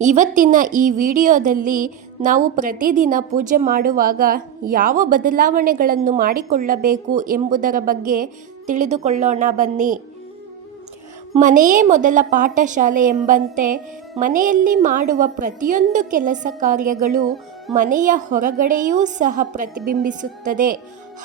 ಇವತ್ತಿನ ಈ ವಿಡಿಯೋದಲ್ಲಿ ನಾವು ಪ್ರತಿದಿನ ಪೂಜೆ ಮಾಡುವಾಗ ಯಾವ ಬದಲಾವಣೆಗಳನ್ನು ಮಾಡಿಕೊಳ್ಳಬೇಕು ಎಂಬುದರ ಬಗ್ಗೆ ತಿಳಿದುಕೊಳ್ಳೋಣ ಬನ್ನಿ. ಮನೆಯೇ ಮೊದಲ ಪಾಠಶಾಲೆ ಎಂಬಂತೆ ಮನೆಯಲ್ಲಿ ಮಾಡುವ ಪ್ರತಿಯೊಂದು ಕೆಲಸ ಕಾರ್ಯಗಳು ಮನೆಯ ಹೊರಗಡೆಯೂ ಸಹ ಪ್ರತಿಬಿಂಬಿಸುತ್ತದೆ.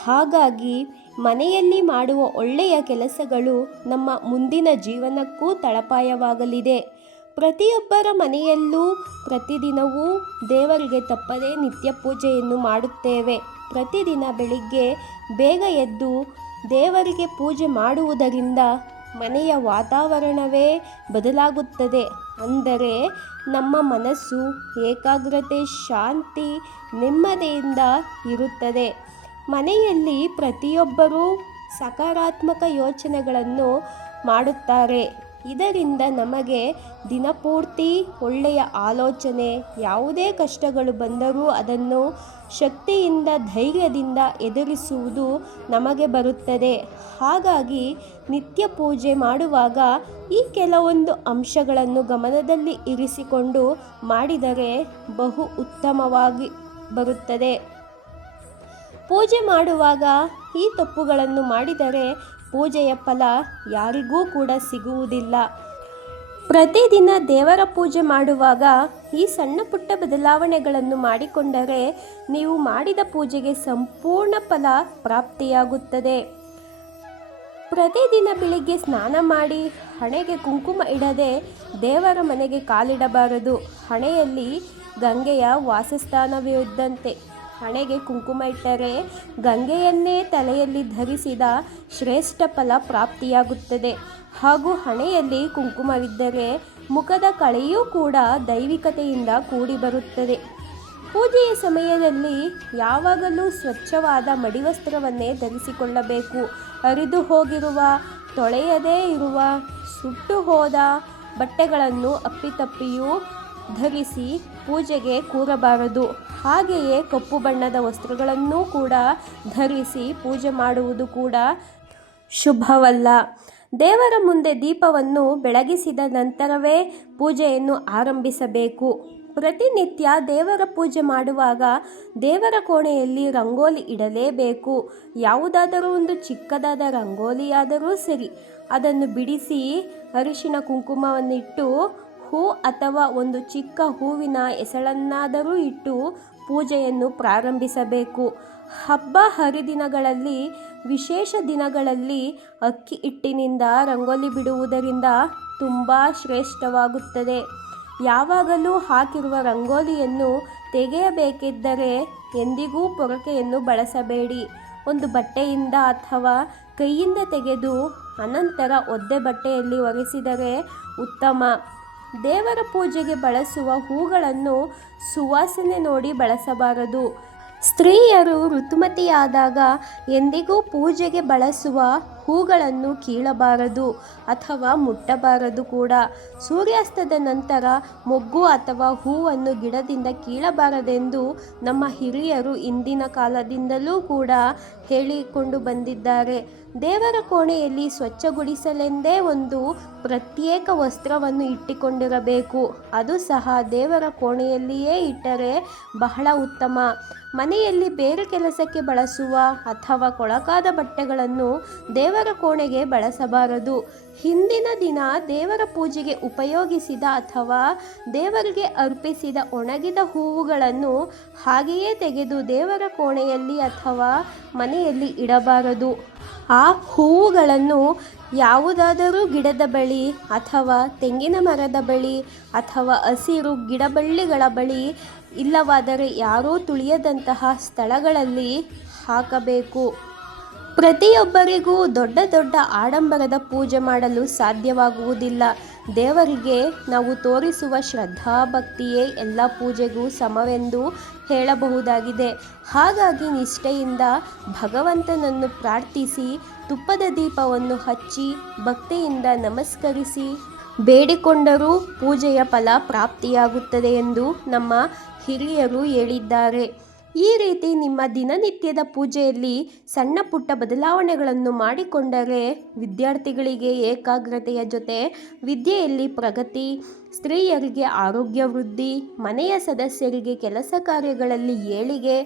ಹಾಗಾಗಿ ಮನೆಯಲ್ಲಿ ಮಾಡುವ ಒಳ್ಳೆಯ ಕೆಲಸಗಳು ನಮ್ಮ ಮುಂದಿನ ಜೀವನಕ್ಕೂ ತಳಪಾಯವಾಗಲಿದೆ. ಪ್ರತಿಯೊಬ್ಬರ ಮನೆಯಲ್ಲೂ ಪ್ರತಿದಿನವೂ ದೇವರಿಗೆ ತಪ್ಪದೇ ನಿತ್ಯ ಪೂಜೆಯನ್ನು ಮಾಡುತ್ತೇವೆ. ಪ್ರತಿದಿನ ಬೆಳಿಗ್ಗೆ ಬೇಗ ಎದ್ದು ದೇವರಿಗೆ ಪೂಜೆ ಮಾಡುವುದರಿಂದ ಮನೆಯ ವಾತಾವರಣವೇ ಬದಲಾಗುತ್ತದೆ. ಅಂದರೆ ನಮ್ಮ ಮನಸ್ಸು ಏಕಾಗ್ರತೆ, ಶಾಂತಿ, ನೆಮ್ಮದಿಯಿಂದ ಇರುತ್ತದೆ. ಮನೆಯಲ್ಲಿ ಪ್ರತಿಯೊಬ್ಬರೂ ಸಕಾರಾತ್ಮಕ ಯೋಚನೆಗಳನ್ನು ಮಾಡುತ್ತಾರೆ. ಇದರಿಂದ ನಮಗೆ ದಿನಪೂರ್ತಿ ಒಳ್ಳೆಯ ಆಲೋಚನೆ, ಯಾವುದೇ ಕಷ್ಟಗಳು ಬಂದರೂ ಅದನ್ನು ಶಕ್ತಿಯಿಂದ, ಧೈರ್ಯದಿಂದ ಎದುರಿಸುವುದು ನಮಗೆ ಬರುತ್ತದೆ. ಹಾಗಾಗಿ ನಿತ್ಯ ಪೂಜೆ ಮಾಡುವಾಗ ಈ ಕೆಲವೊಂದು ಅಂಶಗಳನ್ನು ಗಮನದಲ್ಲಿ ಇರಿಸಿಕೊಂಡು ಮಾಡಿದರೆ ಬಹು ಉತ್ತಮವಾಗಿ ಬರುತ್ತದೆ. ಪೂಜೆ ಮಾಡುವಾಗ ಈ ತಪ್ಪುಗಳನ್ನು ಮಾಡಿದರೆ ಪೂಜೆಯ ಫಲ ಯಾರಿಗೂ ಕೂಡ ಸಿಗುವುದಿಲ್ಲ. ಪ್ರತಿದಿನ ದೇವರ ಪೂಜೆ ಮಾಡುವಾಗ ಈ ಸಣ್ಣ ಪುಟ್ಟ ಬದಲಾವಣೆಗಳನ್ನು ಮಾಡಿಕೊಂಡರೆ ನೀವು ಮಾಡಿದ ಪೂಜೆಗೆ ಸಂಪೂರ್ಣ ಫಲ ಪ್ರಾಪ್ತಿಯಾಗುತ್ತದೆ. ಪ್ರತಿದಿನ ಬೆಳಿಗ್ಗೆ ಸ್ನಾನ ಮಾಡಿ ಹಣೆಗೆ ಕುಂಕುಮ ಇಡದೆ ದೇವರ ಮನೆಗೆ ಕಾಲಿಡಬಾರದು. ಹಣೆಯಲ್ಲಿ ಗಂಗೆಯ ವಾಸಸ್ಥಾನವಿದ್ದಂತೆ ಹಣೆಗೆ ಕುಂಕುಮ ಇಟ್ಟರೆ ಗಂಗೆಯನ್ನೇ ತಲೆಯಲ್ಲಿ ಧರಿಸಿದ ಶ್ರೇಷ್ಠ ಫಲ ಪ್ರಾಪ್ತಿಯಾಗುತ್ತದೆ. ಹಾಗೂ ಹಣೆಯಲ್ಲಿ ಕುಂಕುಮವಿದ್ದರೆ ಮುಖದ ಕಳೆಯೂ ಕೂಡ ದೈವಿಕತೆಯಿಂದ ಕೂಡಿ ಬರುತ್ತದೆ ಪೂಜೆಯ ಸಮಯದಲ್ಲಿ ಯಾವಾಗಲೂ ಸ್ವಚ್ಛವಾದ ಮಡಿವಸ್ತ್ರವನ್ನೇ ಧರಿಸಿಕೊಳ್ಳಬೇಕು. ಹರಿದು ಹೋಗಿರುವ, ತೊಳೆಯದೇ ಇರುವ, ಸುಟ್ಟು ಹೋದ ಬಟ್ಟೆಗಳನ್ನು ಅಪ್ಪಿತಪ್ಪಿಯೂ ಧರಿಸಿ ಪೂಜೆಗೆ ಕೂರಬಾರದು. ಹಾಗೆಯೇ ಕಪ್ಪು ಬಣ್ಣದ ವಸ್ತ್ರಗಳನ್ನೂ ಕೂಡ ಧರಿಸಿ ಪೂಜೆ ಮಾಡುವುದು ಕೂಡ ಶುಭವಲ್ಲ. ದೇವರ ಮುಂದೆ ದೀಪವನ್ನು ಬೆಳಗಿಸಿದ ನಂತರವೇ ಪೂಜೆಯನ್ನು ಆರಂಭಿಸಬೇಕು. ಪ್ರತಿನಿತ್ಯ ದೇವರ ಪೂಜೆ ಮಾಡುವಾಗ ದೇವರ ಕೋಣೆಯಲ್ಲಿ ರಂಗೋಲಿ ಇಡಲೇಬೇಕು. ಯಾವುದಾದರೂ ಒಂದು ಚಿಕ್ಕದಾದ ರಂಗೋಲಿಯಾದರೂ ಸರಿ, ಅದನ್ನು ಬಿಡಿಸಿ ಅರಿಶಿನ ಕುಂಕುಮವನ್ನಿಟ್ಟು ಹೂ ಅಥವಾ ಒಂದು ಚಿಕ್ಕ ಹೂವಿನ ಎಸಳನ್ನಾದರೂ ಇಟ್ಟು ಪೂಜೆಯನ್ನು ಪ್ರಾರಂಭಿಸಬೇಕು. ಹಬ್ಬ ಹರಿದಿನಗಳಲ್ಲಿ, ವಿಶೇಷ ದಿನಗಳಲ್ಲಿ ಅಕ್ಕಿ ಹಿಟ್ಟಿನಿಂದ ರಂಗೋಲಿ ಬಿಡುವುದರಿಂದ ತುಂಬ ಶ್ರೇಷ್ಠವಾಗುತ್ತದೆ. ಯಾವಾಗಲೂ ಹಾಕಿರುವ ರಂಗೋಲಿಯನ್ನು ತೆಗೆಯಬೇಕಿದ್ದರೆ ಎಂದಿಗೂ ಪೊರಕೆಯನ್ನು ಬಳಸಬೇಡಿ. ಒಂದು ಬಟ್ಟೆಯಿಂದ ಅಥವಾ ಕೈಯಿಂದ ತೆಗೆದು ಅನಂತರ ಒದ್ದೆ ಬಟ್ಟೆಯಲ್ಲಿ ಒರೆಸಿದರೆ ಉತ್ತಮ. ದೇವರ ಪೂಜೆಗೆ ಬಳಸುವ ಹೂಗಳನ್ನು ಸುವಾಸನೆ ನೋಡಿ ಬಳಸಬಾರದು. ಸ್ತ್ರೀಯರು ಋತುಮತಿಯಾದಾಗ ಎಂದಿಗೂ ಪೂಜೆಗೆ ಬಳಸುವ ಹೂಗಳನ್ನು ಕೀಳಬಾರದು ಅಥವಾ ಮುಟ್ಟಬಾರದು ಕೂಡ. ಸೂರ್ಯಾಸ್ತದ ನಂತರ ಮೊಗ್ಗು ಅಥವಾ ಹೂವನ್ನು ಗಿಡದಿಂದ ಕೀಳಬಾರದೆಂದು ನಮ್ಮ ಹಿರಿಯರು ಇಂದಿನ ಕಾಲದಿಂದಲೂ ಕೂಡ ಹೇಳಿಕೊಂಡು ಬಂದಿದ್ದಾರೆ. ದೇವರ ಕೋಣೆಯಲ್ಲಿ ಸ್ವಚ್ಛಗೊಳಿಸಲೆಂದೇ ಒಂದು ಪ್ರತ್ಯೇಕ ವಸ್ತ್ರವನ್ನು ಇಟ್ಟುಕೊಂಡಿರಬೇಕು. ಅದು ಸಹ ದೇವರ ಕೋಣೆಯಲ್ಲಿಯೇ ಇಟ್ಟರೆ ಬಹಳ ಉತ್ತಮ. ಮನೆಯಲ್ಲಿ ಬೇರೆ ಕೆಲಸಕ್ಕೆ ಬಳಸುವ ಅಥವಾ ಕೊಳಕಾದ ಬಟ್ಟೆಗಳನ್ನು ದೇವರ ಕೋಣೆಗೆ ಬಳಸಬಾರದು. ಹಿಂದಿನ ದಿನ ದೇವರ ಪೂಜೆಗೆ ಉಪಯೋಗಿಸಿದ ಅಥವಾ ದೇವರಿಗೆ ಅರ್ಪಿಸಿದ ಒಣಗಿದ ಹೂವುಗಳನ್ನು ಹಾಗೆಯೇ ತೆಗೆದು ದೇವರ ಕೋಣೆಯಲ್ಲಿ ಅಥವಾ ಮನೆಯಲ್ಲಿ ಇಡಬಾರದು. ಆ ಹೂವುಗಳನ್ನು ಯಾವುದಾದರೂ ಗಿಡದ ಬಳಿ ಅಥವಾ ತೆಂಗಿನ ಮರದ ಬಳಿ ಅಥವಾ ಹಸಿರು ಗಿಡಬಳ್ಳಿಗಳ ಬಳಿ ಇಲ್ಲವಾದರೆ ಯಾರೂ ತುಳಿಯದಂತಹ ಸ್ಥಳಗಳಲ್ಲಿ ಹಾಕಬೇಕು. ಪ್ರತಿಯೊಬ್ಬರಿಗೂ ದೊಡ್ಡ ದೊಡ್ಡ ಆಡಂಬರದ ಪೂಜೆ ಮಾಡಲು ಸಾಧ್ಯವಾಗುವುದಿಲ್ಲ. ದೇವರಿಗೆ ನಾವು ತೋರಿಸುವ ಶ್ರದ್ಧಾಭಕ್ತಿಯೇ ಎಲ್ಲ ಪೂಜೆಗೂ ಸಮವೆಂದು ಹೇಳಬಹುದಾಗಿದೆ. ಹಾಗಾಗಿ ನಿಷ್ಠೆಯಿಂದ ಭಗವಂತನನ್ನು ಪ್ರಾರ್ಥಿಸಿ, ತುಪ್ಪದ ದೀಪವನ್ನು ಹಚ್ಚಿ, ಭಕ್ತಿಯಿಂದ ನಮಸ್ಕರಿಸಿ. ಬೇಡಿಕೊಂಡರೂ ಪೂಜೆಯ ಫಲ ಪ್ರಾಪ್ತಿಯಾಗುತ್ತದೆ ಎಂದು ನಮ್ಮ ಹಿರಿಯರು ಹೇಳಿದ್ದಾರೆ. ಈ ರೀತಿ ನಿಮ್ಮ ದಿನನಿತ್ಯದ ಪೂಜೆಯಲ್ಲಿ ಸಣ್ಣ ಪುಟ್ಟ ಬದಲಾವಣೆಗಳನ್ನು ಮಾಡಿಕೊಂಡರೆ ವಿದ್ಯಾರ್ಥಿಗಳಿಗೆ ಏಕಾಗ್ರತೆಯ ಜೊತೆ ವಿದ್ಯೆಯಲ್ಲಿ ಪ್ರಗತಿ, ಸ್ತ್ರೀಯರಿಗೆ ಆರೋಗ್ಯ ವೃದ್ಧಿ, ಮನೆಯ ಸದಸ್ಯರಿಗೆ ಕೆಲಸ ಕಾರ್ಯಗಳಲ್ಲಿ ಏಳಿಗೆ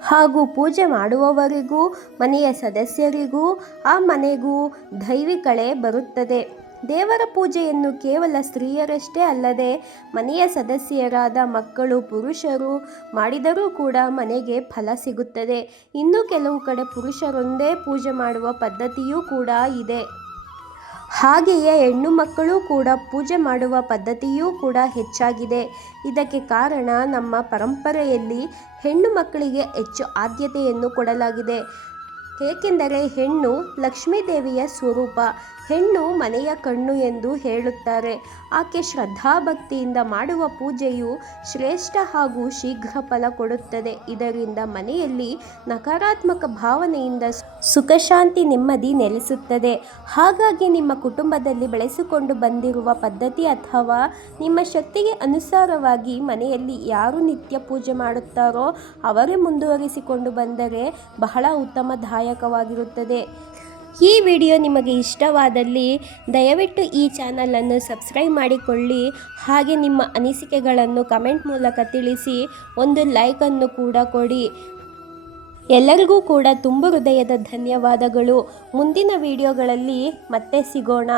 ಹಾಗೂ ಪೂಜೆ ಮಾಡುವವರಿಗೂ, ಮನೆಯ ಸದಸ್ಯರಿಗೂ, ಆ ಮನೆಗೂ ದೈವಿಕಳೆ ಬರುತ್ತದೆ. ದೇವರ ಪೂಜೆಯನ್ನು ಕೇವಲ ಸ್ತ್ರೀಯರಷ್ಟೇ ಅಲ್ಲದೆ ಮನೆಯ ಸದಸ್ಯರಾದ ಮಕ್ಕಳು, ಪುರುಷರು ಮಾಡಿದರೂ ಕೂಡ ಮನೆಗೆ ಫಲ ಸಿಗುತ್ತದೆ. ಇನ್ನು ಕೆಲವು ಕಡೆ ಪುರುಷರೊಂದೇ ಪೂಜೆ ಮಾಡುವ ಪದ್ಧತಿಯೂ ಕೂಡ ಇದೆ. ಹಾಗೆಯೇ ಹೆಣ್ಣು ಮಕ್ಕಳು ಕೂಡ ಪೂಜೆ ಮಾಡುವ ಪದ್ಧತಿಯೂ ಕೂಡ ಹೆಚ್ಚಾಗಿದೆ. ಇದಕ್ಕೆ ಕಾರಣ ನಮ್ಮ ಪರಂಪರೆಯಲ್ಲಿ ಹೆಣ್ಣು ಮಕ್ಕಳಿಗೆ ಹೆಚ್ಚು ಆದ್ಯತೆಯನ್ನು ಕೊಡಲಾಗಿದೆ. ಏಕೆಂದರೆ ಹೆಣ್ಣು ಲಕ್ಷ್ಮೀದೇವಿಯ ಸ್ವರೂಪ, ಹೆಣ್ಣು ಮನೆಯ ಕಣ್ಣು ಎಂದು ಹೇಳುತ್ತಾರೆ. ಆಕೆ ಶ್ರದ್ಧಾಭಕ್ತಿಯಿಂದ ಮಾಡುವ ಪೂಜೆಯು ಶ್ರೇಷ್ಠ ಹಾಗೂ ಶೀಘ್ರ ಫಲ ಕೊಡುತ್ತದೆ. ಇದರಿಂದ ಮನೆಯಲ್ಲಿ ನಕಾರಾತ್ಮಕ ಭಾವನೆಯಿಂದ ಸುಖಶಾಂತಿ ನೆಮ್ಮದಿ ನೆಲೆಸುತ್ತದೆ. ಹಾಗಾಗಿ ನಿಮ್ಮ ಕುಟುಂಬದಲ್ಲಿ ಬೆಳೆಸಿಕೊಂಡು ಬಂದಿರುವ ಪದ್ಧತಿ ಅಥವಾ ನಿಮ್ಮ ಶಕ್ತಿಗೆ ಅನುಸಾರವಾಗಿ ಮನೆಯಲ್ಲಿ ಯಾರು ನಿತ್ಯ ಪೂಜೆ ಮಾಡುತ್ತಾರೋ, ಅವರೇ ಮುಂದುವರಿಸಿಕೊಂಡು ಬಂದರೆ ಬಹಳ ಉತ್ತಮದಾಯಕವಾಗಿರುತ್ತದೆ ಈ ವಿಡಿಯೋ ನಿಮಗೆ ಇಷ್ಟವಾದಲ್ಲಿ ದಯವಿಟ್ಟು ಈ ಚಾನಲನ್ನು ಸಬ್ಸ್ಕ್ರೈಬ್ ಮಾಡಿಕೊಳ್ಳಿ. ಹಾಗೆ ನಿಮ್ಮ ಅನಿಸಿಕೆಗಳನ್ನು ಕಮೆಂಟ್ ಮೂಲಕ ತಿಳಿಸಿ. ಒಂದು ಲೈಕನ್ನು ಕೂಡ ಕೊಡಿ. ಎಲ್ಲರಿಗೂ ಕೂಡ ತುಂಬ ಹೃದಯದ ಧನ್ಯವಾದಗಳು. ಮುಂದಿನ ವಿಡಿಯೋಗಳಲ್ಲಿ ಮತ್ತೆ ಸಿಗೋಣ.